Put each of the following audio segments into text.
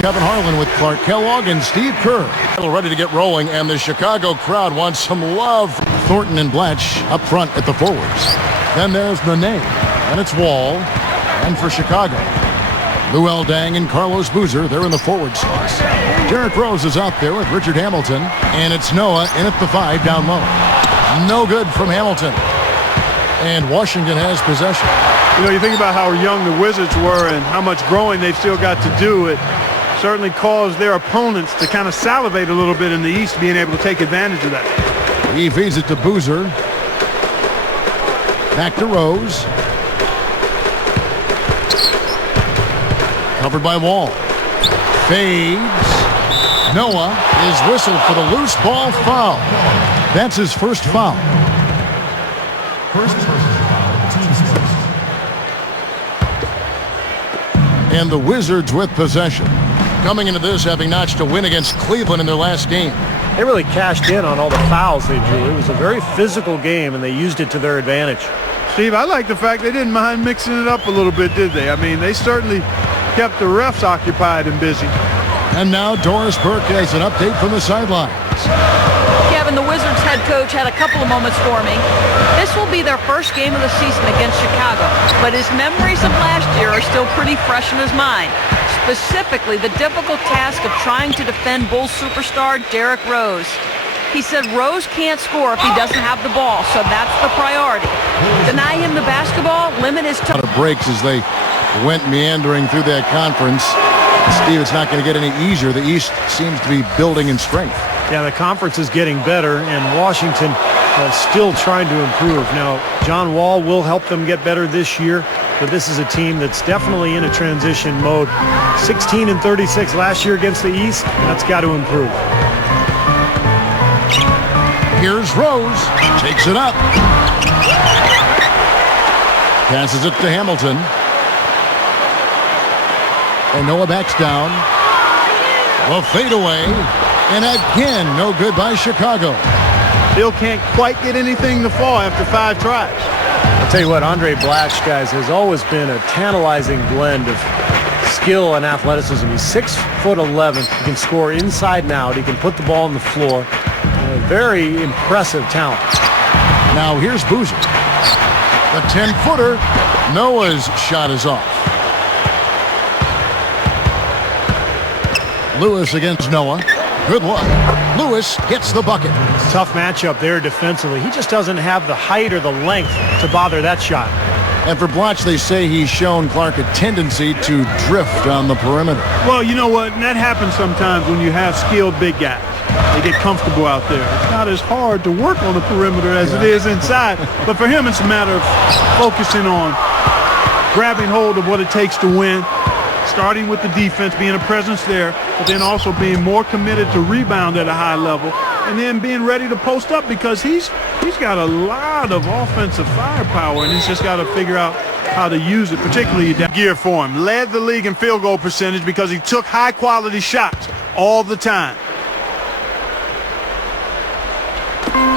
Kevin Harlan with Clark Kellogg and Steve Kerr. Ready to get rolling, and the Chicago crowd wants some love. Thornton and Blatch up front at the forwards. Then there's Nene, and it's Wall. And for Chicago, Luol Deng and Carlos Boozer, they're in the forward slots. Derrick Rose is out there with Richard Hamilton, and it's Noah in at the 5 down low. No good from Hamilton. And Washington has possession. You know, you think about how young the Wizards were and how much growing they've still got to do. It certainly caused their opponents to kind of salivate a little bit in the East, being able to take advantage of that. He feeds it to Boozer. Back to Rose. Covered by Wall. Fades. Noah is whistled for the loose ball foul. That's his first foul. First foul, team's first. And the Wizards with possession. Coming into this, having notched a win against Cleveland in their last game. They really cashed in on all the fouls they drew. It was a very physical game, and they used it to their advantage. Steve, I like the fact they didn't mind mixing it up a little bit, did they? I mean, they certainly kept the refs occupied and busy. And now Doris Burke has an update from the sidelines. Kevin, the Wizards head coach had a couple of moments for me. This will be their first game of the season against Chicago, but his memories of last year are still pretty fresh in his mind. Specifically, the difficult task of trying to defend Bulls superstar Derrick Rose. He said Rose can't score if he doesn't have the ball, so that's the priority. Deny him the basketball, limit his A lot of breaks as they went meandering through that conference. Steve, it's not going to get any easier. The East seems to be building in strength. Yeah, the conference is getting better, and Washington still trying to improve. Now, John Wall will help them get better this year, but this is a team that's definitely in a transition mode. 16-36 last year against the East. That's got to improve. Here's Rose. Takes it up. Passes it to Hamilton. And Noah backs down. A fadeaway. And again, no good by Chicago. Still can't quite get anything to fall after 5 tries. I'll tell you what, Andre Blatch, guys, has always been a tantalizing blend of skill and athleticism. He's 6'11". He can score inside and out. He can put the ball on the floor. Very impressive talent. Now here's Boozer. The 10-footer. Noah's shot is off. Lewis against Noah. Good luck. Lewis gets the bucket. Tough matchup there defensively. He just doesn't have the height or the length to bother that shot. And for Blatch, they say he's shown Clark a tendency to drift on the perimeter. Well, you know what? That happens sometimes when you have skilled big guys. They get comfortable out there. It's not as hard to work on the perimeter as it is inside. But for him, it's a matter of focusing on grabbing hold of what it takes to win, starting with the defense, being a presence there, but then also being more committed to rebound at a high level, and then being ready to post up because he's got a lot of offensive firepower, and he's just got to figure out how to use it, particularly that gear for him. Led the league in field goal percentage because he took high-quality shots all the time.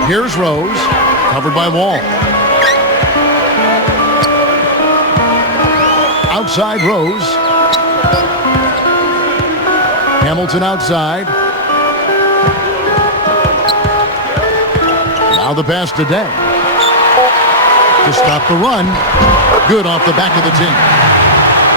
Here's Rose, covered by Wall. Outside Rose. Hamilton outside. Now the pass to Deng. To stop the run. Good off the back of the team.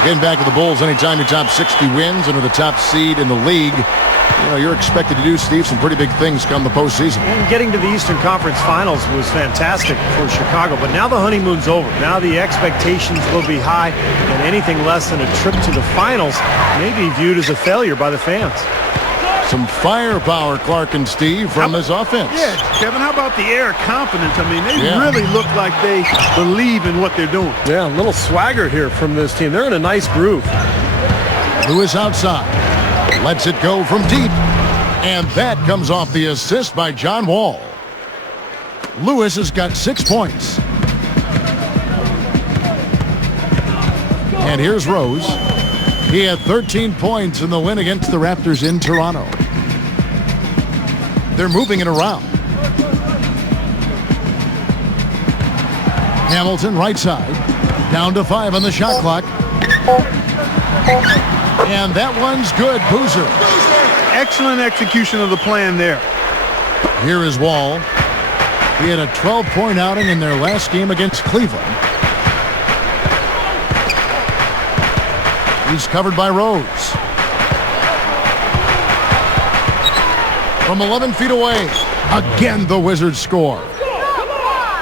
Getting back to the Bulls, anytime your top 60 wins and are the top seed in the league, you know, you're expected to do, Steve, some pretty big things come the postseason. And getting to the Eastern Conference Finals was fantastic for Chicago, but now the honeymoon's over. Now the expectations will be high, and anything less than a trip to the finals may be viewed as a failure by the fans. Some firepower, Clark and Steve, from this offense. Yeah, Kevin, how about the air of confidence? I mean, they really look like they believe in what they're doing. Yeah, a little swagger here from this team. They're in a nice groove. Lewis outside. Lets it go from deep. And that comes off the assist by John Wall. Lewis has got 6 points. And here's Rose. He had 13 points in the win against the Raptors in Toronto. They're moving it around. Hamilton right side. Down to 5 on the shot clock. And that one's good. Boozer. Excellent execution of the plan there. Here is Wall. He had a 12-point outing in their last game against Cleveland. He's covered by Rose. From 11 feet away. Again, the Wizards score.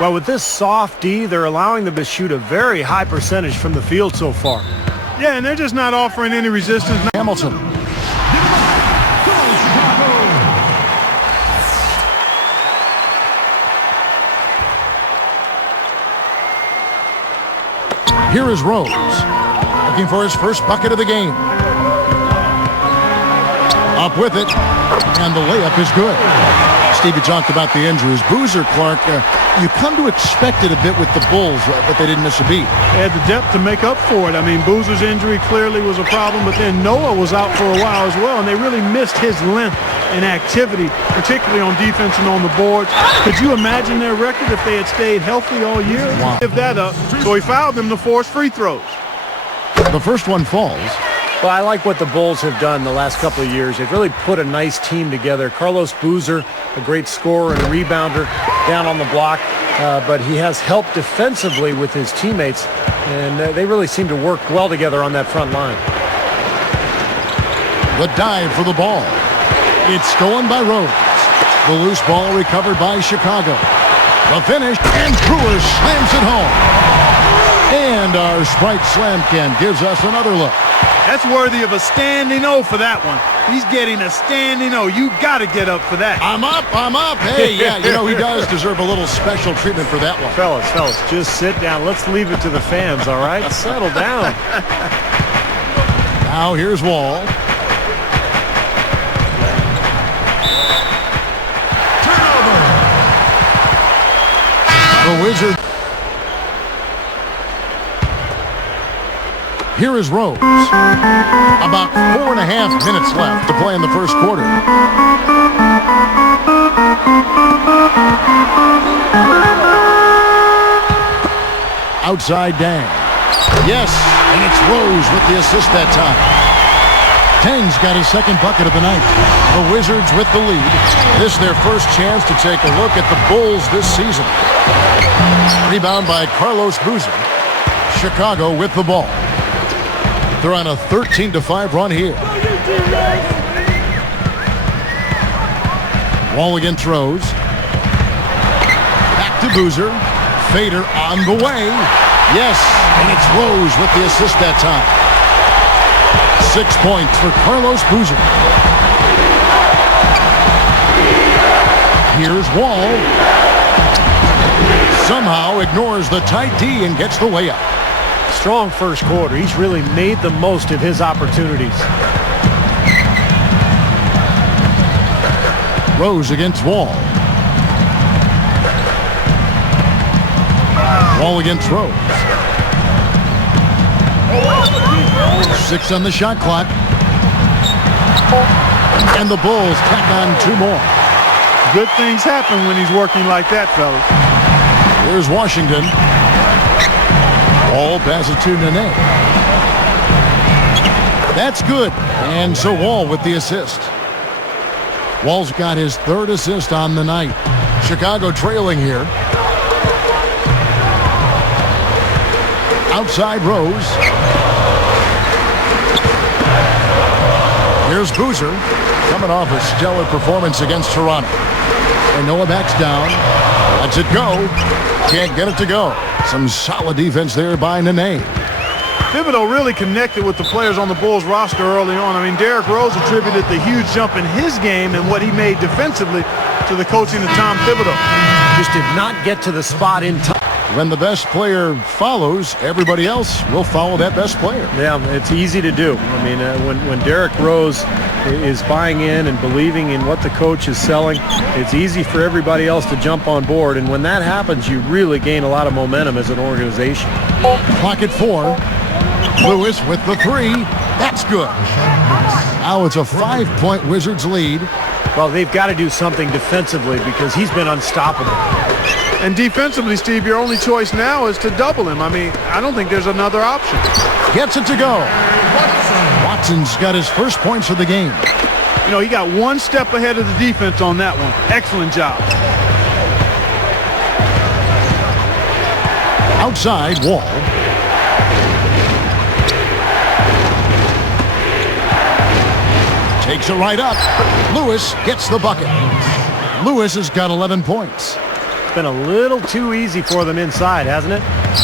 Well, with this soft D, they're allowing them to shoot a very high percentage from the field so far. Yeah, and they're just not offering any resistance. Hamilton. Here is Rose, looking for his first bucket of the game. Up with it, and the layup is good. Steve, you talked about the injuries. Boozer, Clark, you come to expect it a bit with the Bulls, but they didn't miss a beat. They had the depth to make up for it. I mean, Boozer's injury clearly was a problem, but then Noah was out for a while as well, and they really missed his length and activity, particularly on defense and on the boards. Could you imagine their record if they had stayed healthy all year? Wow. Give that up. So he fouled them to force free throws. The first one falls. Well, I like what the Bulls have done the last couple of years. They've really put a nice team together. Carlos Boozer, a great scorer and a rebounder down on the block, but he has helped defensively with his teammates, and they really seem to work well together on that front line. The dive for the ball. It's stolen by Rose. The loose ball recovered by Chicago. The finish, and Brewer slams it home. And our Sprite Slam Can gives us another look. That's worthy of a standing O for that one. He's getting a standing O. You got to get up for that. I'm up. Hey, yeah, you know, he does deserve a little special treatment for that one. Fellas, just sit down. Let's leave it to the fans, all right? Settle down. Now here's Wall. Turnover. The Wizards. Here is Rose. About 4.5 minutes left to play in the first quarter. Outside Dang. Yes, and it's Rose with the assist that time. Dang's got his second bucket of the night. The Wizards with the lead. This is their first chance to take a look at the Bulls this season. Rebound by Carlos Boozer. Chicago with the ball. They're on a 13-5 run here. Wall against Rose. Back to Boozer. Fader on the way. Yes, and it's Rose with the assist that time. 6 points for Carlos Boozer. Here's Wall. Somehow ignores the tight D and gets the layup. Strong first quarter. He's really made the most of his opportunities. Rose against Wall. Wall against Rose. 6 on the shot clock. And the Bulls tack on 2 more. Good things happen when he's working like that, fellas. Here's Washington. Wall passes to Nene. That's good. And so Wall with the assist. Wall's got his 3rd assist on the night. Chicago trailing here. Outside Rose. Here's Boozer coming off a stellar performance against Toronto. And Noah backs down. Lets it go. Can't get it to go. Some solid defense there by Nene. Thibodeau really connected with the players on the Bulls roster early on. I mean, Derrick Rose attributed the huge jump in his game and what he made defensively to the coaching of Tom Thibodeau. Just did not get to the spot in time. When the best player follows, everybody else will follow that best player. Yeah, it's easy to do. I mean, when Derrick Rose is buying in and believing in what the coach is selling, it's easy for everybody else to jump on board. And when that happens, you really gain a lot of momentum as an organization. Clock at 4. Lewis with the 3. That's good. Now it's a 5-point Wizards lead. Well, they've got to do something defensively because he's been unstoppable. And defensively, Steve, your only choice now is to double him. I mean, I don't think there's another option. Gets it to go. Watson's got his first points of the game. You know, he got one step ahead of the defense on that one. Excellent job. Outside, Wall. Takes it right up. Lewis gets the bucket. Lewis has got 11 points. It's been a little too easy for them inside, hasn't it?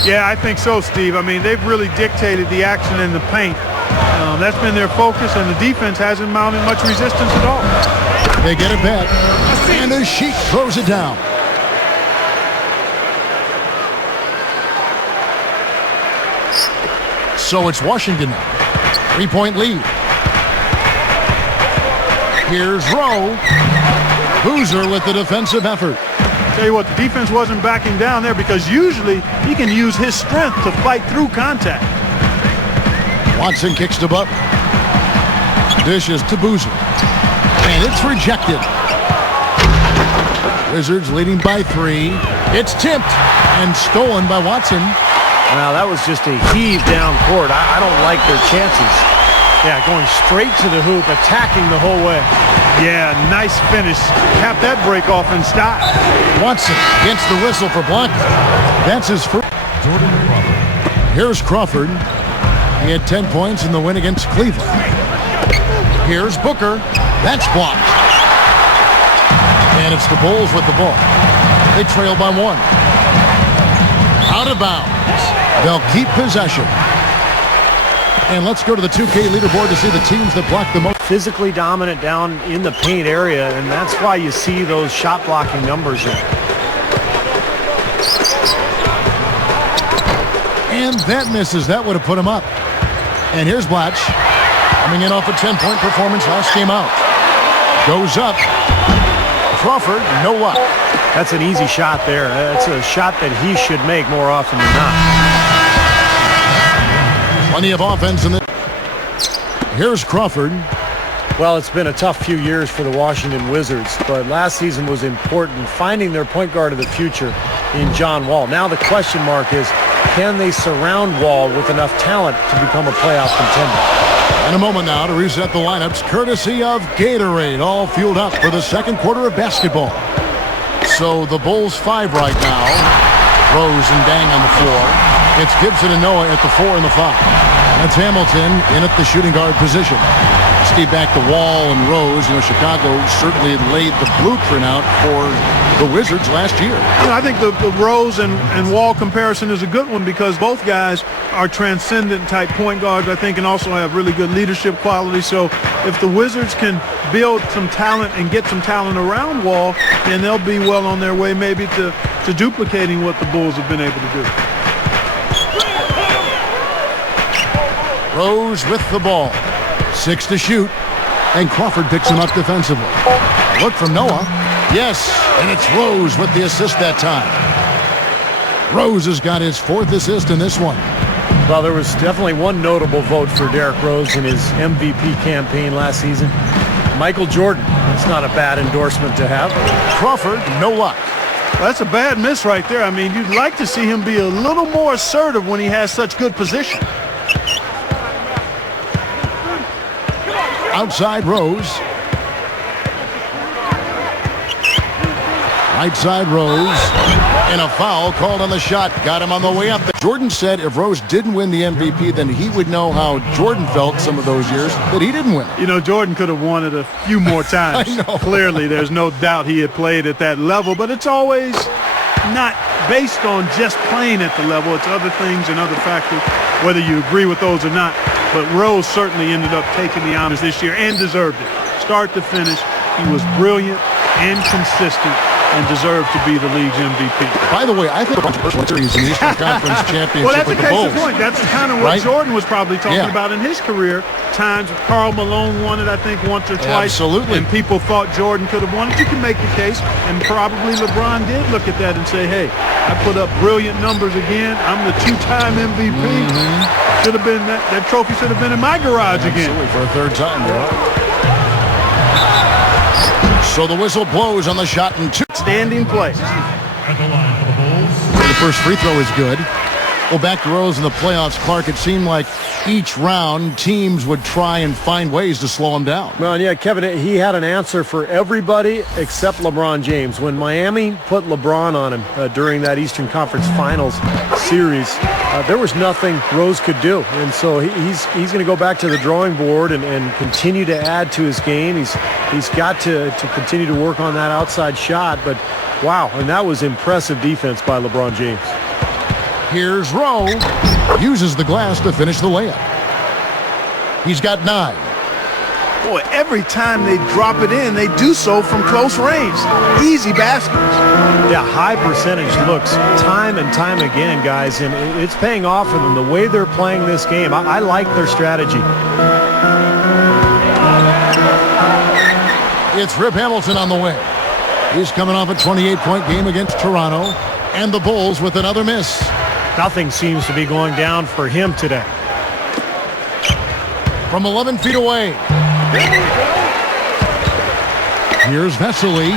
Yeah, I think so, Steve. I mean, they've really dictated the action in the paint. That's been their focus, and the defense hasn't mounted much resistance at all. They get it back, and the Sheik throws it down. So it's Washington now. 3-point lead. Here's Rowe. Boozer with the defensive effort. Tell you what, the defense wasn't backing down there because usually he can use his strength to fight through contact. Watson kicks to Butler. Dishes to Boozer. And it's rejected. Wizards leading by 3. It's tipped and stolen by Watson. Wow, that was just a heave down court. I don't like their chances. Yeah, going straight to the hoop, attacking the whole way. Yeah, nice finish. Cap that break off in style. Watson gets the whistle for blocking. That's his first. Jordan Crawford. Here's Crawford. He had 10 points in the win against Cleveland. Here's Booker. That's blocked. And it's the Bulls with the ball. They trail by 1. Out of bounds. They'll keep possession. And let's go to the 2K leaderboard to see the teams that block the most. Physically dominant down in the paint area, and that's why you see those shot blocking numbers there. And that misses. That would have put him up. And here's Blatch. Coming in off a 10-point performance last game out. Goes up. Crawford, no luck. That's an easy shot there. That's a shot that he should make more often than not. Plenty of offense in the... Here's Crawford. Well, it's been a tough few years for the Washington Wizards, but last season was important, finding their point guard of the future in John Wall. Now the question mark is, can they surround Wall with enough talent to become a playoff contender? In a moment now to reset the lineups, courtesy of Gatorade, all fueled up for the second quarter of basketball. So the Bulls 5 right now. Rose and Dang on the floor. It's Gibson and Noah at the 4 and the 5. That's Hamilton in at the shooting guard position. Steve, back to Wall and Rose. You know, Chicago certainly laid the blueprint out for the Wizards last year. You know, I think the Rose and Wall comparison is a good one because both guys are transcendent type point guards, I think, and also have really good leadership qualities. So if the Wizards can build some talent and get some talent around Wall, then they'll be well on their way maybe to duplicating what the Bulls have been able to do. Rose with the ball. 6 to shoot. And Crawford picks him up defensively. Look from Noah. Yes, and it's Rose with the assist that time. Rose has got his 4th assist in this one. Well, there was definitely one notable vote for Derrick Rose in his MVP campaign last season. Michael Jordan. That's not a bad endorsement to have. Crawford, no luck. Well, that's a bad miss right there. I mean, you'd like to see him be a little more assertive when he has such good position. Outside Rose. Right side Rose. And a foul called on the shot. Got him on the way up. Jordan said if Rose didn't win the MVP, then he would know how Jordan felt some of those years that he didn't win. You know, Jordan could have won it a few more times. I know. Clearly, there's no doubt he had played at that level, but it's always not based on just playing at the level. It's other things and other factors, whether you agree with those or not. But Rose certainly ended up taking the honors this year and deserved it. Start to finish, he was brilliant and consistent and deserved to be the league's MVP. By the way, I think the first series in the Eastern Conference Championship well, that's a with the case Bulls. in point. That's kind of what Right? Jordan was probably talking Yeah. about in his career. Times Karl Malone won it, I think, once or twice. Absolutely. And people thought Jordan could have won it. You can make the case. And probably LeBron did look at that and say, hey, I put up brilliant numbers again. I'm the 2-time MVP. Should have been that trophy should have been in my garage again. Absolutely, for a 3rd time. So the whistle blows on the shot and 2. Standing play. The first free throw is good. Well, back to Rose in the playoffs, Clark, it seemed like each round teams would try and find ways to slow him down. Well, yeah, Kevin, he had an answer for everybody except LeBron James. When Miami put LeBron on him during that Eastern Conference Finals series, there was nothing Rose could do. And so he's going to go back to the drawing board and continue to add to his game. He's got to continue to work on that outside shot. But, wow, and that was impressive defense by LeBron James. Here's Rowe. Uses the glass to finish the layup. He's got 9. Boy, every time they drop it in, they do so from close range. Easy baskets. Yeah, high percentage looks time and time again, guys, and it's paying off for them. The way they're playing this game, I like their strategy. It's Rip Hamilton on the way. He's coming off a 28-point game against Toronto, and the Bulls with another miss. Nothing seems to be going down for him today. From 11 feet away. Here's Vesely.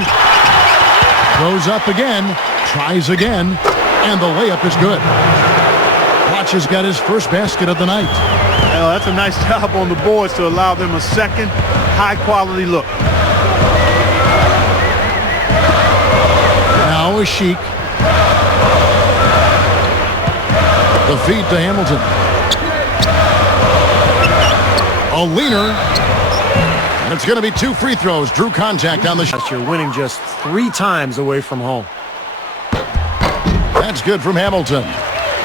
Goes up again, tries again, and the layup is good. Watch has got his first basket of the night. Well, that's a nice job on the boards to allow them a second high-quality look. Now is Sheik. The feed to Hamilton. A leaner. And it's going to be 2 free throws. Drew contact on the shot. You're winning just 3 times away from home. That's good from Hamilton.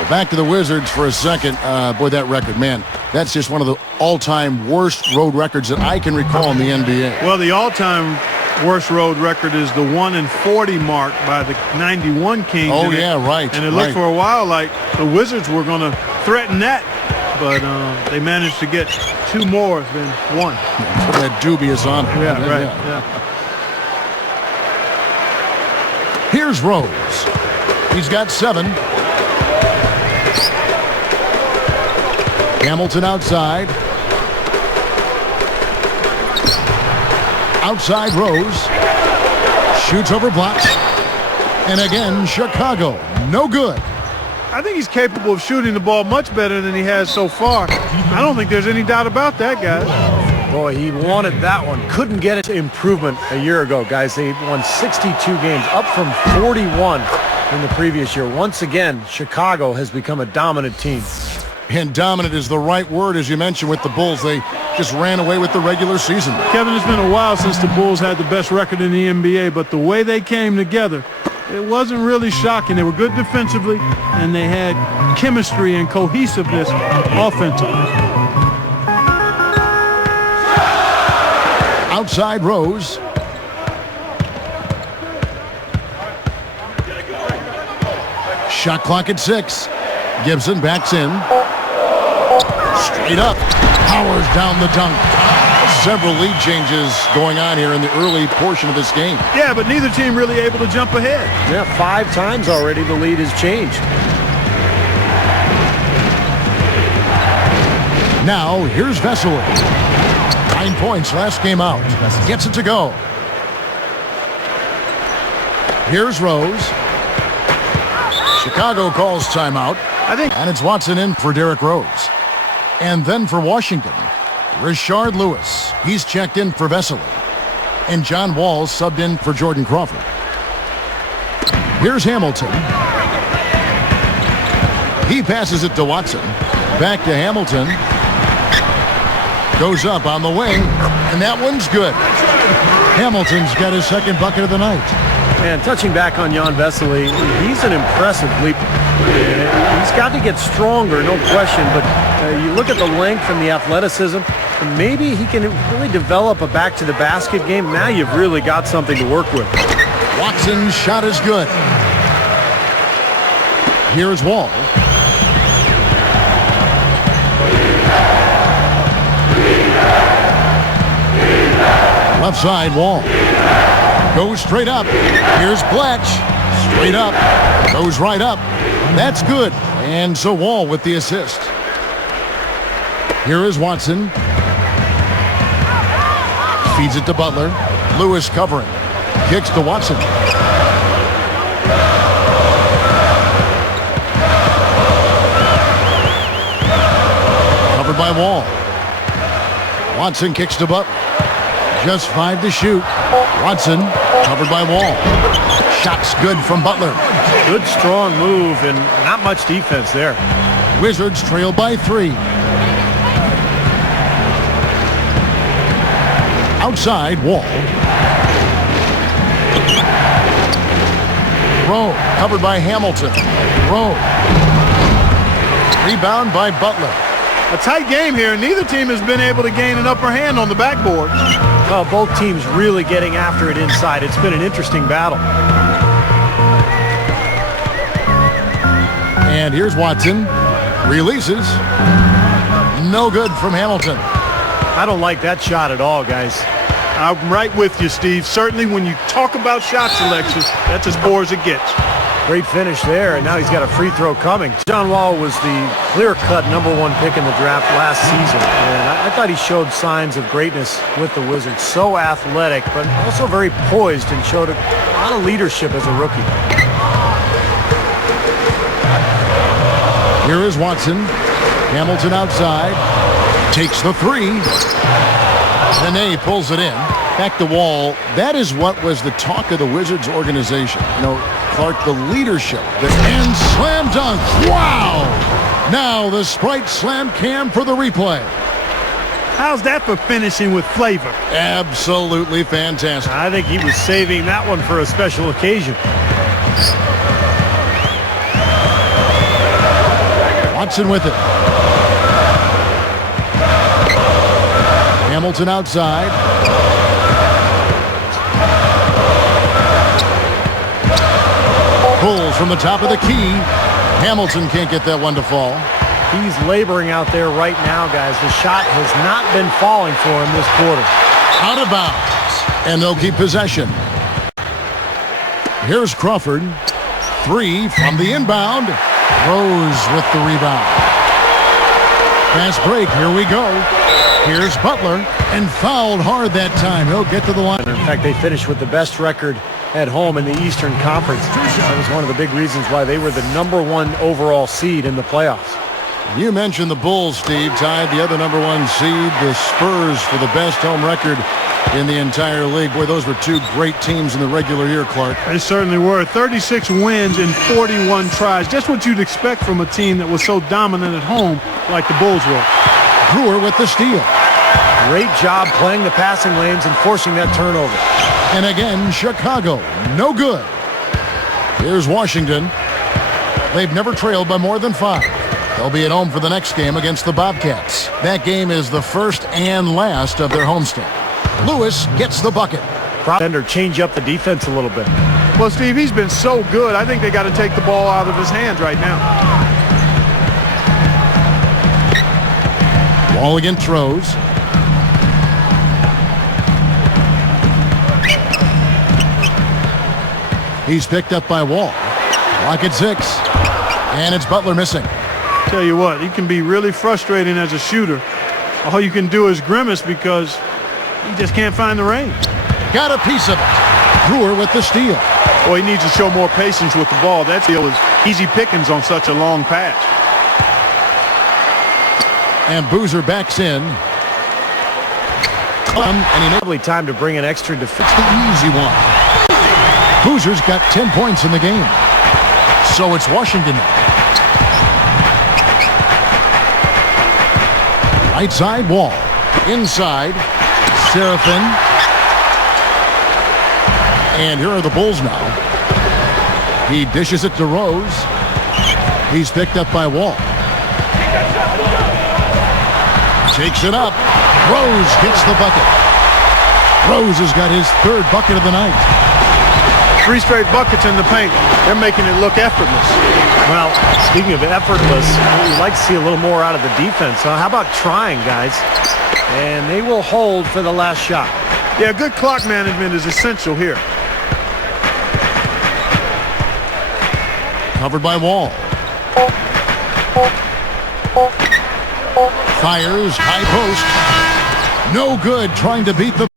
Back to the Wizards for a second. Boy, that record, man, that's just one of the all-time worst road records that I can recall in the NBA. Well, the all-time worst road record is the 1-40 mark by the 91 Kings. Oh, yeah, right. And it looked for a while like the Wizards were going to threaten that, but they managed to get 2 more than 1. That dubious honor. Yeah, right. Yeah. Here's Rose. He's got 7. Hamilton outside. Outside Rose. Shoots over blocks. And again, Chicago. No good. I think he's capable of shooting the ball much better than he has so far. I don't think there's any doubt about that, guys. Boy, he wanted that one. Couldn't get it to improvement a year ago, guys. They won 62 games, up from 41 in the previous year. Once again, Chicago has become a dominant team. And dominant is the right word, as you mentioned, with the Bulls. They just ran away with the regular season. Kevin, it's been a while since the Bulls had the best record in the NBA, but the way they came together, it wasn't really shocking. They were good defensively, and they had chemistry and cohesiveness offensively. Outside Rose. Shot clock at 6. Gibson backs in. Straight up. Powers down the dunk. Several lead changes going on here in the early portion of this game. Yeah, but neither team really able to jump ahead. Yeah, 5 times already the lead has changed. Now, here's Vesely. 9 points last game out. Gets it to go. Here's Rose. Chicago calls timeout. And it's Watson in for Derrick Rose. And then for Washington, Rashard Lewis. He's checked in for Vesely. And John Wall subbed in for Jordan Crawford. Here's Hamilton. He passes it to Watson. Back to Hamilton. Goes up on the wing. And that one's good. Hamilton's got his second bucket of the night. And touching back on Jan Vesely, he's an impressive leaper. He's got to get stronger, no question, but you look at the length and the athleticism, and maybe he can really develop a back-to-the-basket game. Now you've really got something to work with. Watson's shot is good. Here's Wall. Left side, Wall. Goes straight up. Here's Bletch. Straight up. Goes right up. That's good. And so Wall with the assist. Here is Watson. Feeds it to Butler. Lewis covering. Kicks to Watson. Wall. Watson kicks to Butler. Just 5 to shoot. Watson covered by Wall. Shots good from Butler. Good strong move and not much defense there. Wizards trail by 3. Outside, Wall. Rowe covered by Hamilton. Rowe. Rebound by Butler. A tight game here. Neither team has been able to gain an upper hand on the backboard. Well, both teams really getting after it inside. It's been an interesting battle. And here's Watson. Releases. No good from Hamilton. I don't like that shot at all, guys. I'm right with you, Steve. Certainly when you talk about shot selection, that's as poor as it gets. Great finish there, and now he's got a free throw coming. John Wall was the clear-cut #1 pick in the draft last season, and I thought he showed signs of greatness with the Wizards. So athletic, but also very poised and showed a lot of leadership as a rookie. Here is Watson. Hamilton outside. Takes the 3. Nene pulls it in. Back to Wall. That is what was the talk of the Wizards organization. You know, Clark, the leadership. And slam dunk. Wow! Now the Sprite slam cam for the replay. How's that for finishing with flavor? Absolutely fantastic. I think he was saving that one for a special occasion. Watson with it. Hamilton outside. Pulls from the top of the key. Hamilton can't get that one to fall. He's laboring out there right now, guys. The shot has not been falling for him this quarter. Out of bounds. And they'll keep possession. Here's Crawford. 3 from the inbound. Rose with the rebound. Fast break. Here we go. Here's Butler. And fouled hard that time. He'll get to the line. In fact, they finished with the best record at home in the Eastern Conference. That was one of the big reasons why they were the #1 overall seed in the playoffs. You mentioned the Bulls, Steve, tied the other #1 seed, the Spurs, for the best home record in the entire league. Boy, those were 2 great teams in the regular year, Clark. They certainly were. 36 wins in 41 tries. Just what you'd expect from a team that was so dominant at home like the Bulls were. Brewer with the steal. Great job playing the passing lanes and forcing that turnover. And again, Chicago, no good. Here's Washington. They've never trailed by more than 5. They'll be at home for the next game against the Bobcats. That game is the first and last of their homestand. Lewis gets the bucket. Defender change up the defense a little bit. Well, Steve, he's been so good. I think they got to take the ball out of his hands right now. Wall again throws. He's picked up by Wall. Lock at 6. And it's Butler missing. Tell you what, he can be really frustrating as a shooter. All you can do is grimace because he just can't find the range. Got a piece of it. Brewer with the steal. Well, he needs to show more patience with the ball. That steal is easy pickings on such a long pass. And Boozer backs in. And he Probably time to bring an extra defense. the easy one. Boozer's got 10 points in the game. So it's Washington. Right side, Wall. Inside, Seraphin. And here are the Bulls now. He dishes it to Rose. He's picked up by Wall. Takes it up. Rose gets the bucket. Rose has got his 3rd bucket of the night. 3 straight buckets in the paint. They're making it look effortless. Well, speaking of effortless, we'd like to see a little more out of the defense. How about trying, guys? And they will hold for the last shot. Yeah, good clock management is essential here. Covered by Wall. Fires, high post. No good trying to beat the